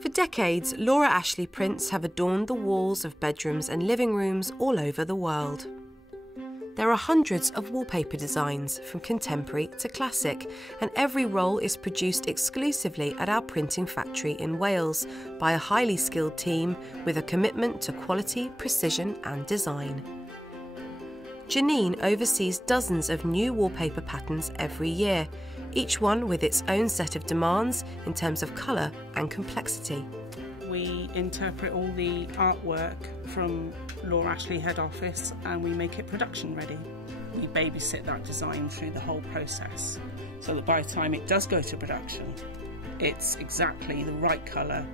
For decades, Laura Ashley prints have adorned the walls of bedrooms and living rooms all over the world. There are hundreds of wallpaper designs, from contemporary to classic, and every roll is produced exclusively at our printing factory in Wales by a highly skilled team with a commitment to quality, precision and design. Janine oversees dozens of new wallpaper patterns every year, each one with its own set of demands in terms of colour and complexity. We interpret all the artwork from Laura Ashley head office and we make it production ready. We babysit that design through the whole process so that by the time it does go to production, it's exactly the right colour,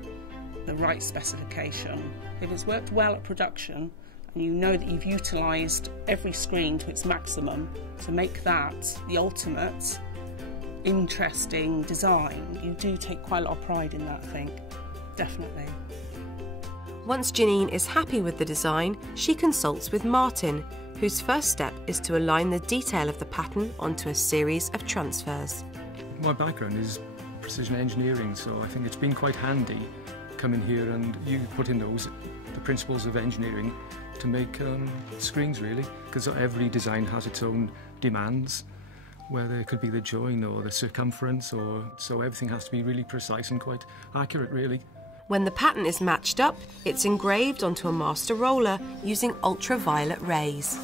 the right specification. If it's worked well at production and you know that you've utilised every screen to its maximum to make that the ultimate interesting design, you do take quite a lot of pride in that, I think. Definitely. Once Janine is happy with the design, she consults with Martin, whose first step is to align the detail of the pattern onto a series of transfers. My background is precision engineering, so I think it's been quite handy coming here and you put in the principles of engineering to make screens really, because every design has its own demands, whether it could be the join or the circumference, so everything has to be really precise and quite accurate really. When the pattern is matched up, it's engraved onto a master roller using ultraviolet rays.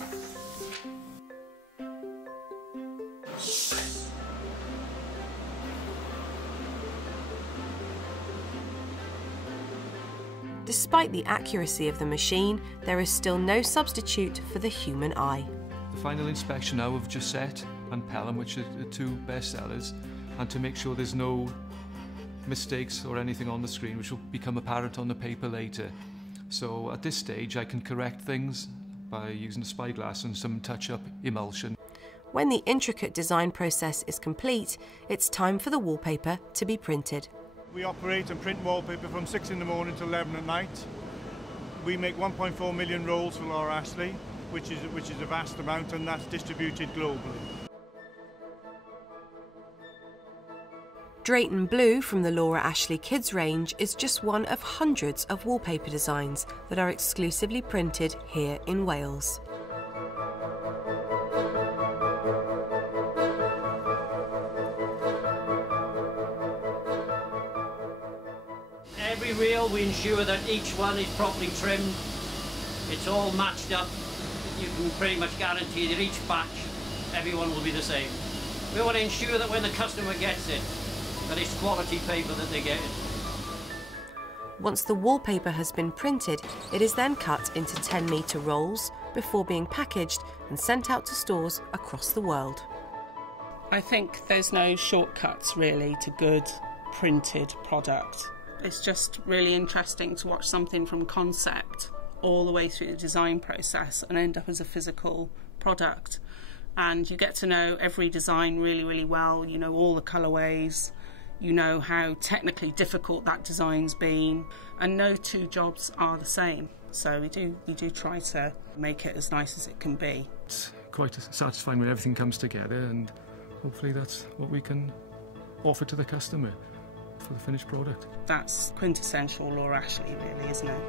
Despite the accuracy of the machine, there is still no substitute for the human eye. The final inspection now of Josette and Pelham, which are the two best sellers, and to make sure there's no mistakes or anything on the screen which will become apparent on the paper later. So at this stage I can correct things by using a spyglass and some touch-up emulsion. When the intricate design process is complete, it's time for the wallpaper to be printed. We operate and print wallpaper from 6 in the morning till 11 at night. We make 1.4 million rolls for Laura Ashley, which is a vast amount, and that's distributed globally. Drayton Blue from the Laura Ashley Kids range is just one of hundreds of wallpaper designs that are exclusively printed here in Wales. Every reel we ensure that each one is properly trimmed, it's all matched up. You can pretty much guarantee that each batch, everyone will be the same. We want to ensure that when the customer gets it, that it's quality paper that they get. Once the wallpaper has been printed, it is then cut into 10-metre rolls before being packaged and sent out to stores across the world. I think there's no shortcuts really to good printed product. It's just really interesting to watch something from concept all the way through the design process and end up as a physical product. And you get to know every design really, really well. You know all the colourways, you know how technically difficult that design's been, and no two jobs are the same. So we do try to make it as nice as it can be. It's quite satisfying when everything comes together, and hopefully that's what we can offer to the customer for the finished product. That's quintessential Laura Ashley really, isn't it?